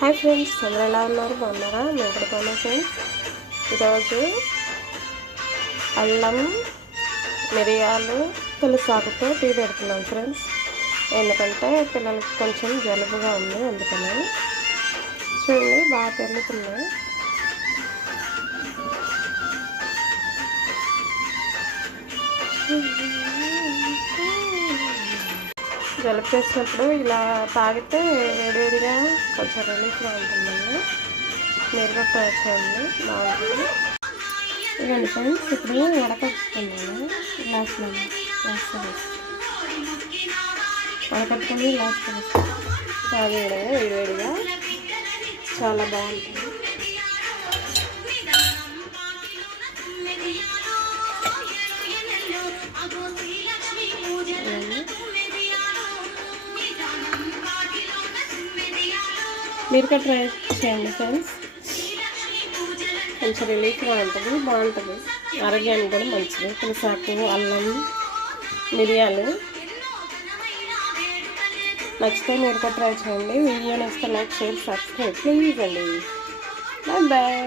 Hi friends, అందరూ ఎలా ఉన్నారు? బాగున్నారా? మేము కూడా బాగున్నాం ఫ్రెండ్స్. ఈరోజు అల్లం, మిరియాలు, తులసాకుతో టీ పెడుతున్నాం ఫ్రెండ్స్. ఎందుకంటే పిల్లలకి కొంచెం జలుబుగా ఉంది, అందుకని చూడండి బాగా పెరుగుతున్నాయి. జలుబు చేసినప్పుడు ఇలా తాగితే వేడివేడిగా కొంచెం రిలీఫ్గా ఉంటుందండి. మీరు కూడా ట్రై చేయండి, బాగుంటుంది. ఇవ్వండి ఫ్రెండ్స్, ఇప్పుడు వడకట్టుకున్నాను. గ్లాస్లో వడకట్టుకొని గ్లాస్లో తాగేయడం వేడివేడిగా చాలా బాగుంటుంది. మీరు కూడా ట్రై చేయండి ఫ్రెండ్స్, కొంచెం రిలీఫ్గా ఉంటుంది, బాగుంటుంది, ఆరోగ్యానికి కూడా మంచిది. తులసాకు, అల్లం, మిరియాలు నచ్చితే మీరు కూడా ట్రై చేయండి. వీడియో నచ్చితే లైక్, షేర్, సబ్స్క్రైబ్ ప్లీజ్ అండి. Bye bye.